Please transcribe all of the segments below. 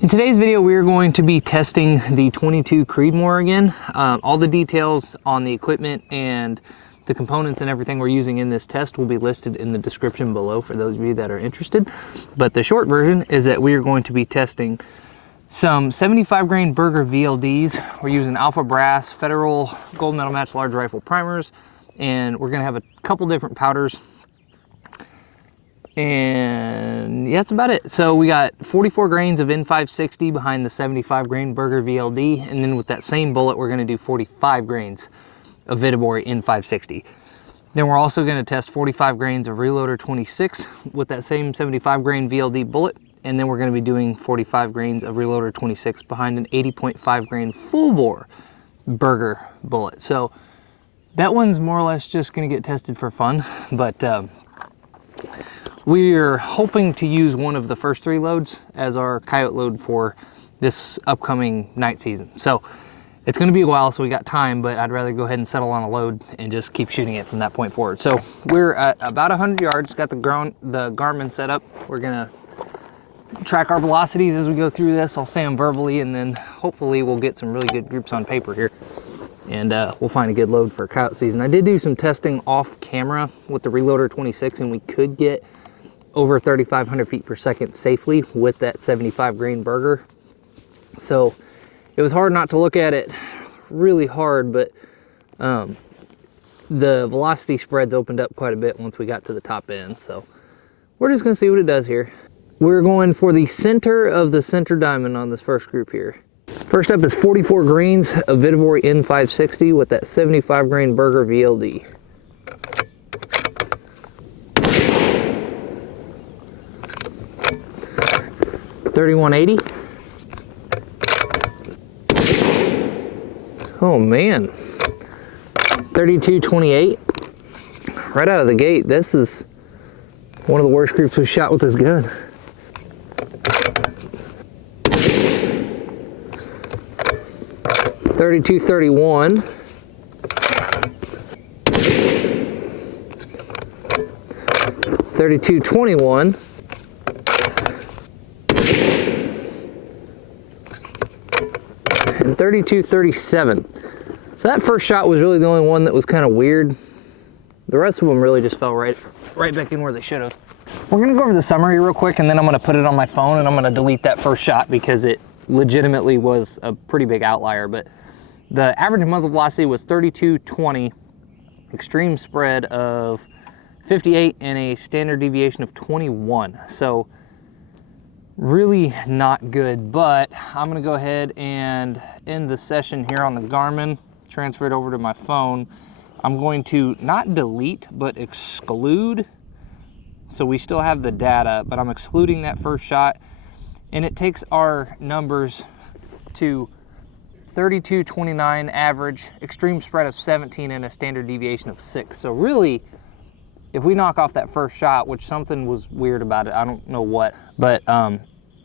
In today's video, we are going to be testing the 22 Creedmoor again. All the details on the equipment and the components and everything we're using in this test will be listed in the description below for those of you that are interested. But the short version is that we are going to be testing some 75 grain Berger VLDs. We're using Alpha Brass, Federal Gold Metal Match Large Rifle primers, and we're gonna have a couple different powders. And yeah, that's about it. So we got 44 grains of N560 behind the 75 grain Berger VLD. And then with that same bullet, we're gonna do 45 grains of Vihtavuori N560. Then we're also gonna test 45 grains of Reloader 26 with that same 75 grain VLD bullet. And then we're gonna be doing 45 grains of Reloader 26 behind an 80.5 grain Fullbore Berger bullet. So that one's more or less just gonna get tested for fun, but we're hoping to use one of the first three loads as our coyote load for this upcoming night season. So it's going to be a while, so we got time, but I'd rather go ahead and settle on a load and just keep shooting it from that point forward. So we're at about 100 yards, got the Garmin set up. We're going to track our velocities as we go through this. I'll say them verbally, and then hopefully we'll get some really good groups on paper here. And we'll find a good load for coyote season. I did do some testing off camera with the Reloader 26, and we could get over 3,500 feet per second safely with that 75 grain Berger. So it was hard not to look at it really hard, but the velocity spreads opened up quite a bit once we got to the top end. So we're just gonna see what it does here. We're going for the center of the center diamond on this first group here. First up is 44 grains of Vihtavuori N560 with that 75 grain Berger VLD. $31.80. Oh man, $32.28. Right out of the gate, this is one of the worst groups we've shot with this gun. $32.31. $32.21. And $32.37. So that first shot was really the only one that was kind of weird. The rest of them really just fell right back in where they should have. We're gonna go over the summary real quick, and then I'm gonna put it on my phone, and I'm gonna delete that first shot because it legitimately was a pretty big outlier. But the average muzzle velocity was 32.20, extreme spread of 58, and a standard deviation of 21. So really not good, but I'm gonna go ahead and end the session here on the Garmin, transfer it over to my phone. I'm going to not delete, but exclude. So we still have the data, but I'm excluding that first shot, and it takes our numbers to 32.29 average, extreme spread of 17, and a standard deviation of 6. So really, if we knock off that first shot, which something was weird about it, I don't know what, but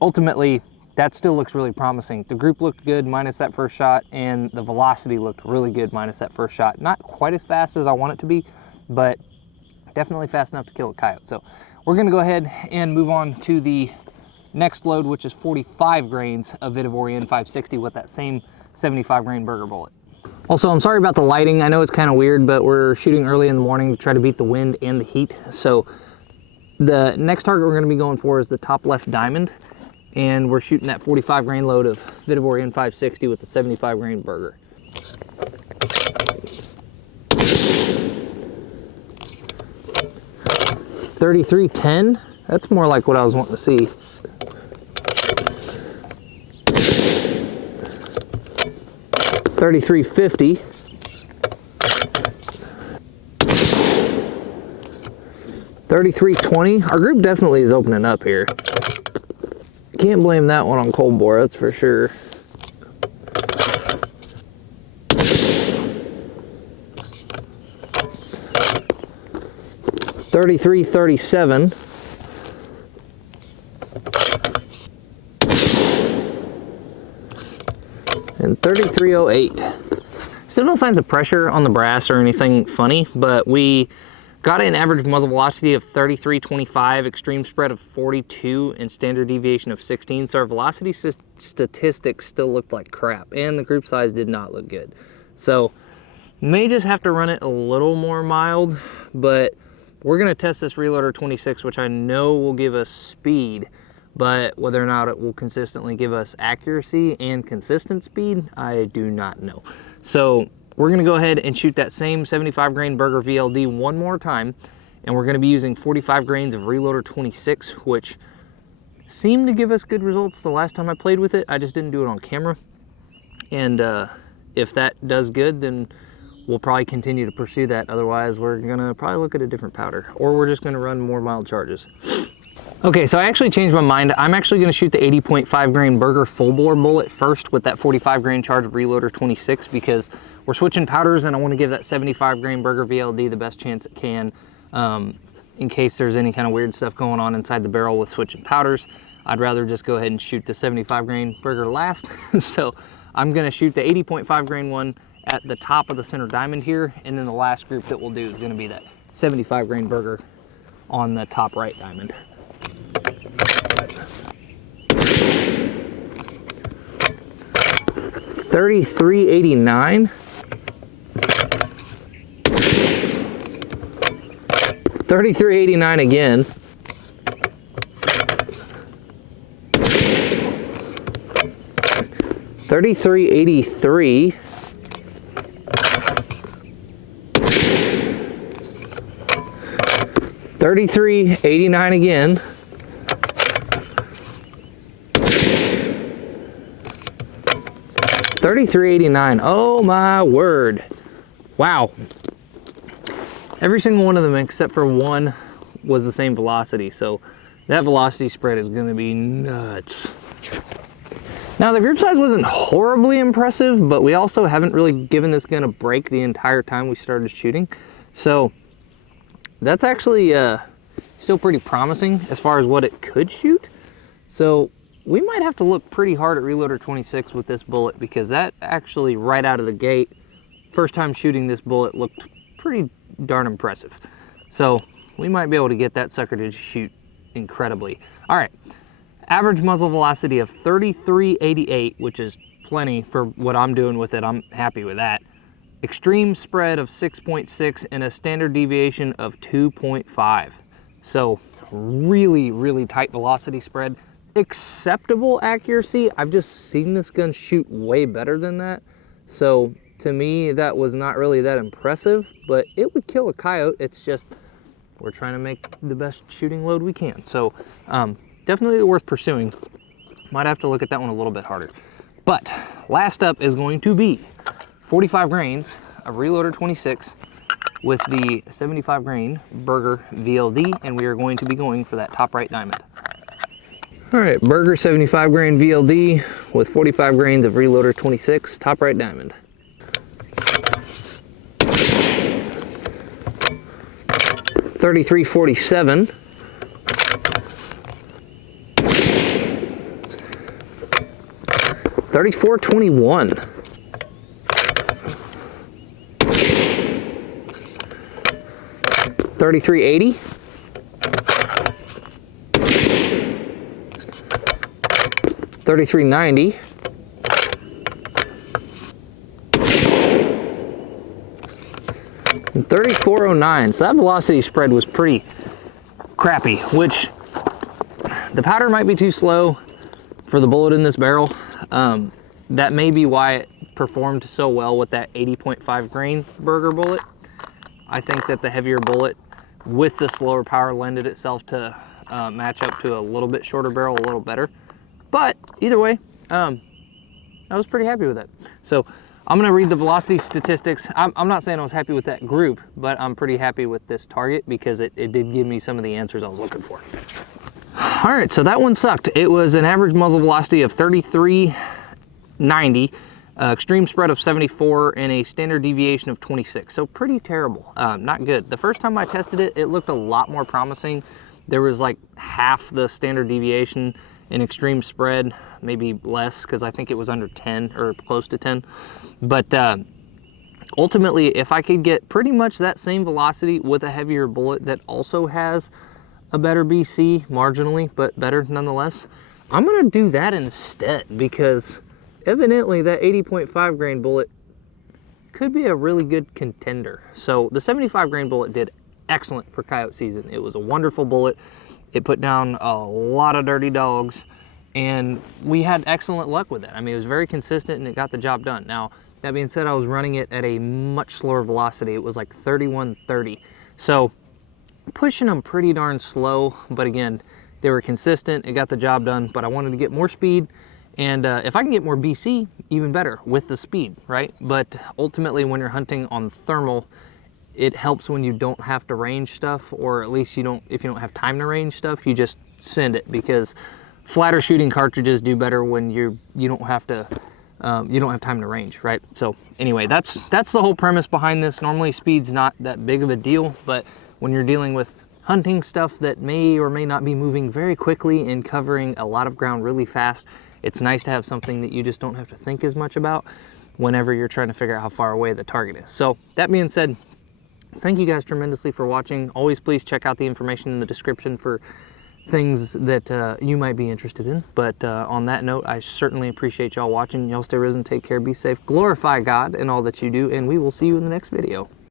ultimately that still looks really promising. The group looked good minus that first shot, and the velocity looked really good minus that first shot. Not quite as fast as I want it to be, but definitely fast enough to kill a coyote. So we're gonna go ahead and move on to the next load, which is 45 grains of Vihtavuori N560 with that same 75 grain Berger bullet. Also, I'm sorry about the lighting. I know it's kind of weird, but we're shooting early in the morning to try to beat the wind and the heat. So the next target we're gonna be going for is the top left diamond, and we're shooting that 45 grain load of Vihtavuori N560 with the 75 grain Berger. $33.10. That's more like what I was wanting to see. $33.50. $33.20. Our group definitely is opening up here. Can't blame that one on cold bore, that's for sure. $33.37. And $33.08. Still no signs of pressure on the brass or anything funny, but we Got an average muzzle velocity of 33.25, extreme spread of 42, and standard deviation of 16. So our velocity statistics still looked like crap, and the group size did not look good. So may just have to run it a little more mild, but we're gonna test this Reloader 26, which I know will give us speed, but whether or not it will consistently give us accuracy and consistent speed, I do not know. So we're gonna go ahead and shoot that same 75 grain Berger VLD one more time, and we're gonna be using 45 grains of Reloader 26, which seemed to give us good results the last time I played with it. I just didn't do it on camera. And if that does good, then we'll probably continue to pursue that. Otherwise, we're gonna probably look at a different powder, or we're just gonna run more mild charges. Okay, so I actually changed my mind. I'm actually gonna shoot the 80.5 grain Berger Fullbore bullet first with that 45 grain charge of Reloader 26, because we're switching powders and I wanna give that 75 grain Berger VLD the best chance it can, in case there's any kind of weird stuff going on inside the barrel with switching powders. I'd rather just go ahead and shoot the 75 grain Berger last. So I'm gonna shoot the 80.5 grain one at the top of the center diamond here, and then the last group that we'll do is gonna be that 75 grain Berger on the top right diamond. 3389. 3389 again. 3383. 3389 again. 3389. Oh my word. Wow. Every single one of them except for one was the same velocity. So that velocity spread is going to be nuts. Now the group size wasn't horribly impressive, but we also haven't really given this gun a break the entire time we started shooting. So that's actually still pretty promising as far as what it could shoot. So we might have to look pretty hard at Reloader 26 with this bullet, because that actually right out of the gate, first time shooting this bullet, looked pretty darn impressive. So we might be able to get that sucker to shoot incredibly. All right, average muzzle velocity of 33.88, which is plenty for what I'm doing with it. I'm happy with that. Extreme spread of 6.6 and a standard deviation of 2.5. So really, really tight velocity spread. Acceptable accuracy. I've just seen this gun shoot way better than that. So to me, that was not really that impressive, but it would kill a coyote. It's just, we're trying to make the best shooting load we can. So definitely worth pursuing. Might have to look at that one a little bit harder. But last up is going to be 45 grains of Reloader 26 with the 75 grain Berger VLD, and we are going to be going for that top right diamond. All right, Berger 75 grain VLD with 45 grains of Reloader 26, top right diamond. $33.47. $34.21. $33.80. $33.90. And $34.09. So that velocity spread was pretty crappy, which the powder might be too slow for the bullet in this barrel. That may be why it performed so well with that 80.5 grain Berger bullet. I think that the heavier bullet with the slower power lended itself to match up to a little bit shorter barrel a little better. But either way, I was pretty happy with it. So I'm gonna read the velocity statistics. I'm not saying I was happy with that group, but I'm pretty happy with this target because it did give me some of the answers I was looking for. All right, so that one sucked. It was an average muzzle velocity of 33.90, extreme spread of 74, and a standard deviation of 26. So pretty terrible, not good. The first time I tested it, it looked a lot more promising. There was like half the standard deviation in extreme spread, maybe less, because I think it was under 10 or close to 10. But ultimately, if I could get pretty much that same velocity with a heavier bullet that also has a better BC, marginally, but better nonetheless, I'm gonna do that instead, because evidently that 80.5 grain bullet could be a really good contender. So the 75 grain bullet did excellent for coyote season. It was a wonderful bullet. It put down a lot of dirty dogs, and we had excellent luck with it. I mean, it was very consistent and it got the job done. Now, that being said, I was running it at a much slower velocity. It was like 31-30. So pushing them pretty darn slow, but again, they were consistent. It got the job done, but I wanted to get more speed. And if I can get more BC, even better with the speed, right? But ultimately, when you're hunting on thermal, it helps when you don't have to range stuff, or at least if you don't have time to range stuff, you just send it, because flatter shooting cartridges do better when you don't have time to range, right? So anyway, that's the whole premise behind this. Normally speed's not that big of a deal, but when you're dealing with hunting stuff that may or may not be moving very quickly and covering a lot of ground really fast, it's nice to have something that you just don't have to think as much about whenever you're trying to figure out how far away the target is. So that being said, thank you guys tremendously for watching. Always please check out the information in the description for things that you might be interested in. But on that note, I certainly appreciate y'all watching. Y'all stay risen, take care, be safe, glorify God in all that you do, and we will see you in the next video.